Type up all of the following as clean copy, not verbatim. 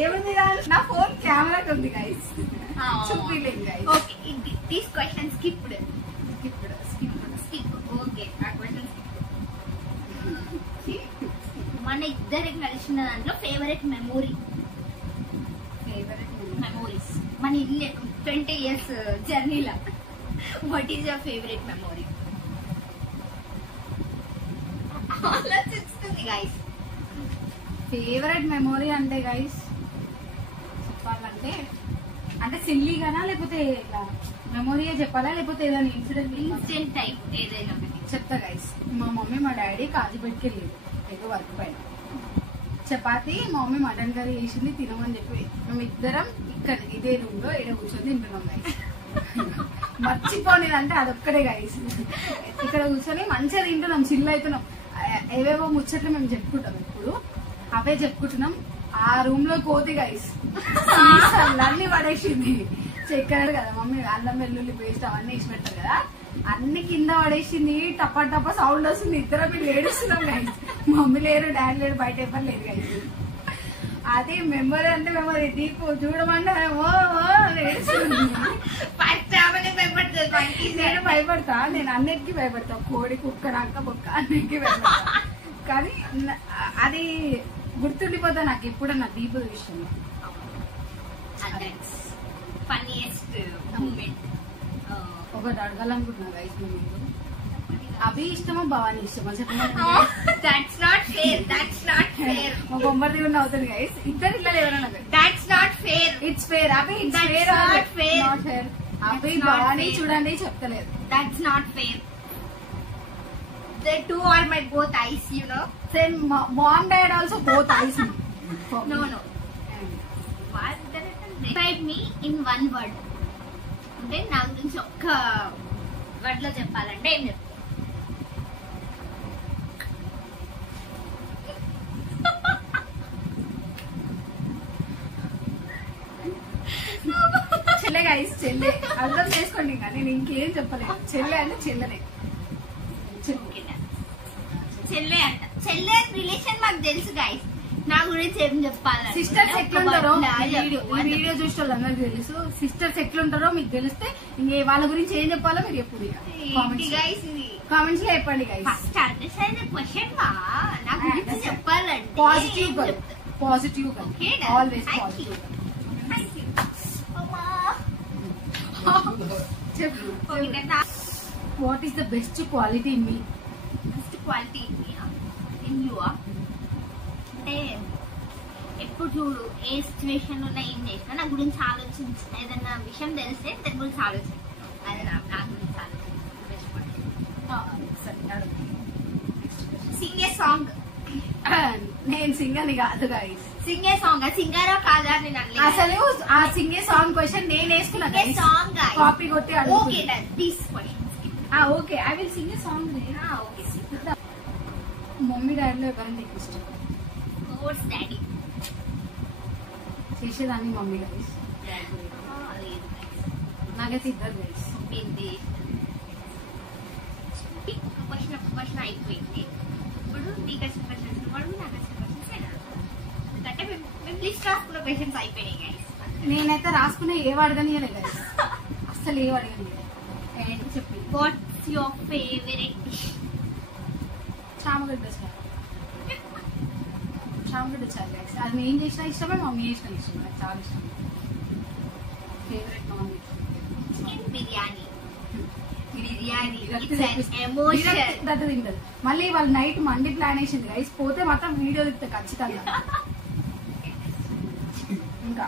ఏముంది నా ఫోన్ కెమెరాకి ఉంది గైస్, చూపిలేదు guys. Okay, this question skipped. Okay, ఆ క్వశ్చన్ మన ఇద్దరికి కలిసిన దాంట్లో ఫేవరెట్ మెమోరీస్ మన ఇల్లు 20 years జర్నీలా. What is your favourite memory? ఆలోచిస్తుంది గైస్. ఫేవరెట్ మెమోరీ అంటే గైస్ చెప్పాలంటే అంటే సిల్లీగానా లేకపోతే మెమోరీయే చెప్పాలా లేకపోతే ఏదైనా ఇన్సిడెంట్ టైప్ ఏదైనా చెప్తా గైస్. మా మమ్మీ మా డాడీ కాజీపేటకి వెళ్ళారు ఏదో వర్క్ పైన. చపాతి మా మమ్మీ మటన్ కర్రీ చేసింది తినమని చెప్పి మేము ఇద్దరం ఇక్కడ ఇదే రూమ్ లో ఏదో కూర్చొని తింటున్నాం గైస్. మర్చిపోనేదంటే అదొక్కడే గైస్. ఇక్కడ కూర్చొని మంచిగా తింటున్నాం, చిల్ అవుతున్నాం. ఏవేవో ముచ్చట్లు మేము చెప్పుకుంటాం, ఎప్పుడు అవే చెప్పుకుంటున్నాం. ఆ రూమ్ లో కోతి గైస్ అన్ని పడేసింది. చక్కెర కదా మమ్మీ, అల్లం వెల్లుల్లి పేస్ట్ అవన్నీ వేసి పెడతారు కదా, అన్ని కింద పడేసింది. టపా టపా సౌండ్ వస్తుంది. ఇద్దరం మీరు ఏడుస్తున్నాం గైస్. మమ్మీ లేరు, డాడీ లేరు, బయట ఎవరు లేదు గైస్. అది మెమరీ అంటే మెమరీ. దీపు చూడమంటే ఏడుస్తుంది. నేను భయపడతా, నేను అన్నిటికీ భయపడతా. కోడి, కుక్క, నక్క, బొక్క అన్నిటికీ భయపడతా. కానీ అది గుర్తుండిపోతా నాకు ఎప్పుడన్నా దీపు విషయంలో. ఒకటి అడగాలనుకుంటున్నా గైస్, మీరు అభి ఇష్టమా భవానీ ఇష్టమా చెప్పండి. మా బొమ్మది కూడా అవుతుంది గైస్. ఇద్దరు ఇట్లా ఎవరన్నా it's fair. Abhi it's fair. Abhi Bhavani చూడండి చెప్తలేదు. That's not fair. The two are my both eyes, you know. Same mom, dad also both eyes. No. What? Describe me in one word. అంటే నా గురించి ఒక్క వర్డ్ లో చెప్పాలంటే ఏం చెప్తా? చెల్లె గైస్, చెల్లె. అర్థం చేసుకోండి. ఇంకా నేను ఇంకేం చెప్పలేదు. చెల్లె అంటే చెల్లెనే. చెల్లె అంట. చెల్లె రిలేషన్ మాకు తెలుసు గైస్. నా గురించి ఏం చెప్పాలి? సిస్టర్స్ ఎట్లుంటారో వీడియో చూసే వాళ్ళందరికీ తెలుసు. సిస్టర్స్ ఎట్లుంటారో మీకు తెలిస్తే ఇంకే వాళ్ళ గురించి ఏం చెప్పాలో మీరు ఎప్పుడు కామెంట్స్ లో చెప్పండి guys. First understand the question మా నా గురించి చెప్పాలంటే positive always positive. What is the best quality in me? Best quality in me, in you. అంటే ఎప్పుడు చూడు ఏ సిచ్యువేషన్ లో ఏం చేసినా నా గురించి ఆలోచించి ఏదైనా విషయం తెలిస్తే దాని గురించి ఆలోచించి అదే నా గురించి సింగ్ ఏ సాంగ్. నేను సింగర్ని కాదు గైస్. Singh a song. సింగరా కాదా? నేను అసలు ఆ సింగ్ ఏ సాంగ్ క్వశ్చన్ నేను వేసుకున్నా సాంగ్ కాపీ కొట్టి. Okay this question. Okay I will sing a song. Okay. Mummy డాడీలో ఎవరంటే ఎక్కువ ఇష్టం? డాడీ. చేసేదాన్ని మమ్మీ గైస్. నాకైతే ఇద్దరు గైస్. క్వశ్చన్ అయిపోయింది. ఇప్పుడు నీకు వచ్చిన క్వశ్చన్స్ నాకు వచ్చిన క్వశ్చన్స్ అంటే మేము లిస్ట్ రాసుకున్న క్వశ్చన్స్ అయిపోయినాయి గైస్. నేనైతే రాసుకునే ఏ అడగనియలే గైస్, అసలు ఏ అడగనియలే. ఏంటి చెప్పి. What's your favourite dish? చామగడ్డ చారు. చామగడ్డ చారు గైస్. అది నేను చేసినా ఇష్టమే, మమ్మీ చేసినా ఇష్టమే. నాకు చాలా ఇష్టం. Favourite non veg chicken biryani. తింటది. మళ్ళీ వాళ్ళు నైట్ మండి ప్లాన్ వేసింది గైస్. పోతే మాత్రం వీడియో తింటే ఖచ్చితంగా. ఇంకా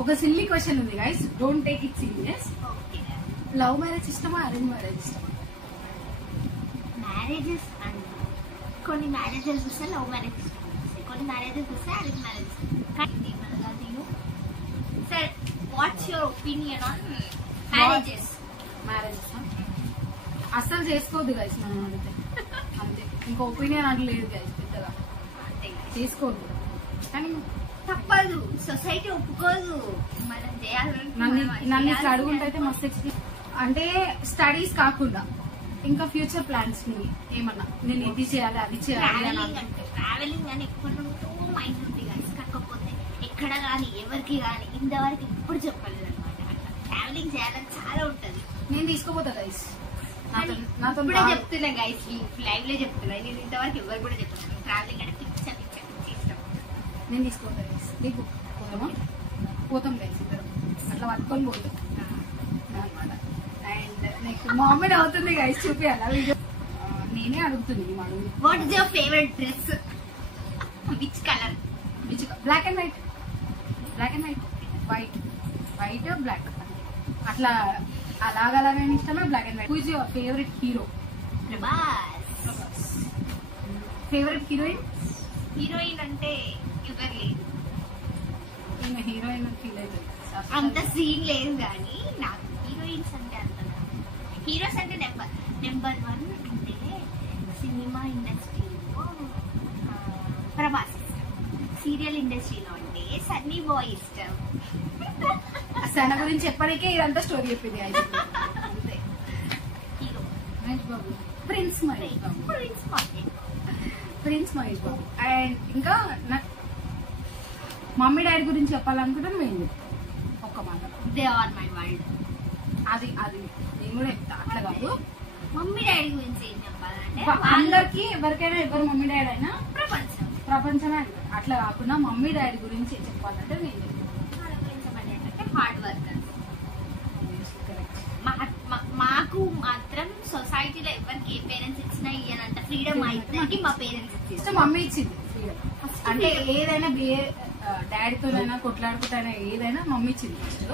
ఒక సిల్లీ క్వశ్చన్ ఉంది guys, don't take it serious. Love marriage ఇష్టమా, అరేంజ్ మ్యారేజ్ ఇష్టమా? మ్యారేజెస్ కొన్ని మ్యారేజెస్ వస్తే లవ్ మ్యారేజ్ ఇష్టం, కొన్ని మ్యారేజెస్ వస్తే అరేంజ్ మ్యారేజ్ ఇష్టం. Sir what's your opinion on marriages? అస్సలు చేసుకోవద్దు గైస్ మనం అడిగితే. అంతే, ఇంకా ఒపీనియన్ అంటే లేదు గైస్ పెద్దగా. చేసుకోవద్దు కానీ తప్పదు, సొసైటీ ఒప్పుకోదు. మనం చేయాలంటే నన్ను ఇట్లా అడుగుంటే మస్తు ఎక్స్పీరియన్స్. అంటే స్టడీస్ కాకుండా ఇంకా ఫ్యూచర్ ప్లాన్స్ ని ఏమన్నా నేను ఇది చేయాలి అది చేయాలి ట్రావెలింగ్ అని ఎప్పటి నుండో మైండ్ ఉంది guys. కాకపోతే ఎక్కడ కానీ ఎవరికి కానీ ఇంతవరకు ఎప్పుడు చెప్పలేదు అనమాట. ట్రావెలింగ్ చేయాలని చాలా ఉంటది. నేను తీసుకోపోతా గైస్, నాతో ఇప్పుడే చెప్తున్నా గైస్, లైవ్ లో చెప్తున్నా. నేను ఇంతవరకు ఎవరు కూడా చెప్తున్నాను ట్రావెలింగ్ అంటే ఇష్టం. నేను తీసుకోపోతా గైస్. నీకు పోదామా? పోతాం గైస్, ఇద్దరం అట్లా పట్టుకొని పోతాం అనమాట. అండ్ నెక్స్ట్ మా మమ్మీ అవుతుంది గైస్, చూపియాలా వీడియో? నేనే అడుగుతుంది అడుగు. What is your favourite dress? Which colour? Black and white. Black and white, white white black అట్లా అలాగలాగే ఇష్టమే. Black and white. Who is your favourite hero? Prabhas. Favourite heroine? Heroine అంటే ఎవరు లేదు, ఈమె హీరోయిన్ ఫీల్ అవుతుంది. అంత సీన్ లేదు కానీ నాకు హీరోయిన్స్ అంటే అంత. హీరోస్ అంటే నెంబర్ 1 అంటే సినిమా ఇండస్ట్రీలో ప్రభాస్, సీరియల్ ఇండస్ట్రీలో అంటే సన్నీ బాయ్ ఇష్టం. సన్న గురించి చెప్పడానికే ఇదంతా స్టోరీ చెప్పింది. అంతే. Hero Mahesh Babu, prince Mahesh Babu. Prince Mahesh Babu. And ఇంకా నాకు మమ్మీ డాడీ గురించి చెప్పాలనుకుంటాను. మేము ఒక్క మాట, దే ఆర్ మై వరల్డ్. అది అది నేను కూడా చెప్తా, అట్లా కాదు. మమ్మీ డాడీ గురించి ఏం చెప్పాలంటే అందరికి ఎవరికైనా ఎవరు మమ్మీ డాడీ అయినా ప్రపంచమే అంటారు. అట్లా కాకుండా మమ్మీ డాడీ గురించి ఏం చెప్పాలంటే నేను హార్డ్ వర్కర్. మాకు మాత్రం సొసైటీలో ఎవరికి ఏ పేరెంట్స్ ఇచ్చినా ఇయ్యనంత ఫ్రీడమ్ మా ఇద్దరికి మా పేరెంట్స్ ఇచ్చింది. మమ్మీ ఇచ్చింది ఫ్రీడమ్. అంటే ఏదైనా డాడీతోనైనా కొట్లాడుకుంటైనా ఏదైనా మమ్మీ ఇచ్చింది ఫస్ట్.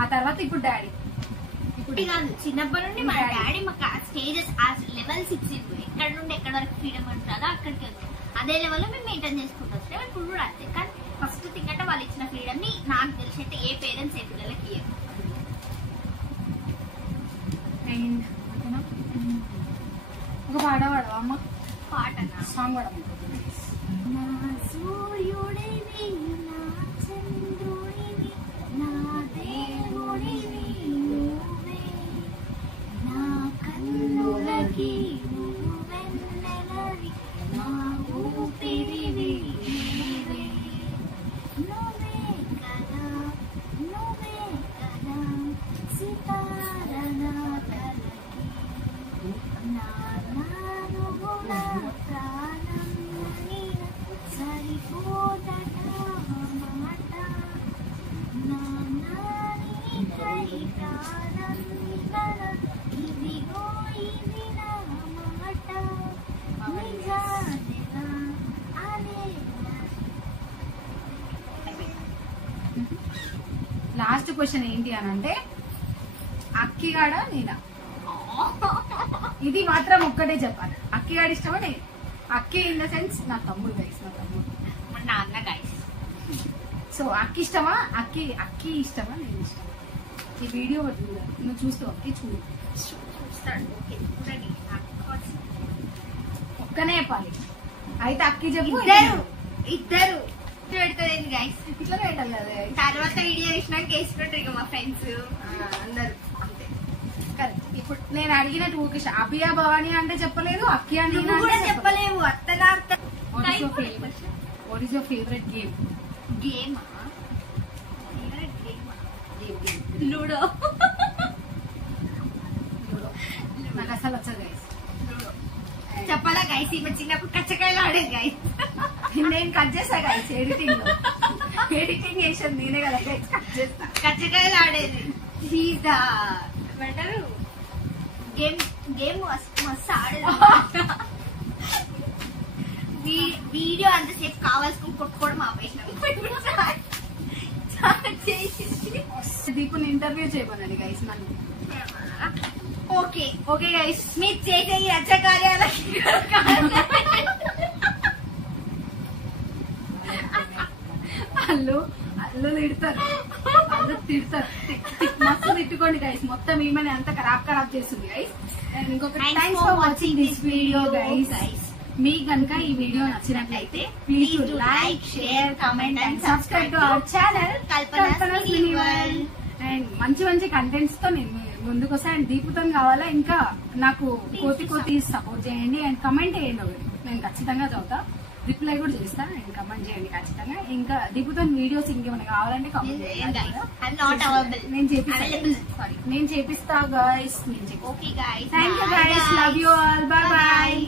ఆ తర్వాత ఇప్పుడు డాడీ. ఇప్పుడు కాదు, చిన్నప్పటి నుండి మా డాడీ మాకు స్టేజెస్ ఆ లెవెల్స్ ఇచ్చిండు. ఎక్కడ నుండి ఎక్కడ వరకు ఫ్రీడమ్ ఉంటుందో అక్కడికి వెళ్తాం. అదే లెవెల్లో మేము మెయింటైన్ చేసుకుంటూ వస్తాం. ఇప్పుడు కూడా అంతే. కానీ ఫస్ట్ థింగ్ అంటే వాళ్ళు ఇచ్చిన ఫ్రీడమ్ ని నాకు తెలిసి అయితే ఏ పేరెంట్స్ ఏ పిల్లలకి ఇయ్యరు. ఒక పాట పాడవా అమ్మ? పాటనా? సాంగ్ పాడమ్మ. నా సూర్యుడివి, నా చంద్రుడివి, నా దేవుడివి నువ్వే, నా కన్నులకి నువ్వెన్నెలవి, నా ఊపిరివి నువ్వే, నువ్వే కదా, నువ్వే కదా, సితార నా కలకి, నా నానుగుణ ప్రాణం నీన సరిపోదట మాట, నా నాని కై ప్రాణం నిలన, ఇదిగో ఇది నా మాట, నిజానిగా అనే. లాస్ట్ క్వశ్చన్ ఏంటి అని అంటే, అక్కిగాడ నేనా? ఇది మాత్రం ఒక్కటే చెప్పాలి. అక్కిగాడి ఇష్టమా నేను? అక్కి ఇన్ ద సెన్స్ నా తమ్ముడు గైస్, నా తమ్ముడు, మా నాన్న గైస్. సో అక్కి ఇష్టమా? అక్కి ఇష్టమా నేను ఇష్టమా? ఈ వీడియో నువ్వు చూస్తావు, అక్కి చూడు. చూస్తాడు. ఓకే చూడండి. ఒక్కనే చెప్పాలి. అయితే అక్కి చెప్పు. ఇద్దరు పెడుతుంది గైస్. ఇట్లా పెట్టాలి కదా. తర్వాత వీడియో చూసినాక వేసుకుంటారు ఇక మా ఫ్రెండ్స్ అందరు అంతే. కరెక్ట్. ఇప్పుడు నేను అడిగినట్టు ఊకే అభియా భవాని అంటే చెప్పలేదు, అక్కి అని కూడా చెప్పలేవు. అత్తలా what is your favourite game? గేమా? ఫేవరెట్ గేమా? లూడో. నాకు అసలు వచ్చదు గైస్. చెప్పాలా గైస్? ఇప్పుడు చిన్నప్పుడు కచ్చకాయలు ఆడేది గైస్. నేను కట్ చేస్తా గైస్ ఎడిటింగ్ లో. ఎడిటింగ్ చేసాను నేనే కదా గైస్, కట్ చేస్తా. కచ్చకాయలు ఆడేది. ఏమంటారు గేమ్ మస్తు ఆడేది. వీడియో అంతసేపు కావాల్సుకుని కొట్టుకోవడం ఆపేసినాం. దీపుని ఇంటర్వ్యూ చేయమనండి గైస్ నన్ను. ఓకే ఓకే గైస్, మీరు చేసే ఈ రచ్చ కార్యాలకి వాళ్ళు తిడతారు, మస్తు తిట్టుకోండి గైస్. మొత్తం ఈమె అంత ఖరాబ్ చేస్తుంది గైస్. ఇంకొక thanks for watching this video guys. మీకు కనుక ఈ వీడియో నచ్చినట్లయితే please like, share, comment and subscribe to our channel Kalpana. And మంచి మంచి కంటెంట్స్ తో నేను ముందుకు వస్తాను. అండ్ దీపుతో కావాలా ఇంకా నాకు కోతి సపోర్ట్ చేయండి అండ్ కమెంట్ చేయండి ఒకటి, నేను ఖచ్చితంగా చదువుతా, రిప్లై కూడా చేస్తా అండ్ కమెంట్ చేయండి ఖచ్చితంగా. ఇంకా దీపుతో వీడియోస్ ఇంకేమైనా కావాలంటే కమెంట్ చేయండి. నేను చేపిస్తా guys. Okay guys, thank you guys, love you all, bye bye.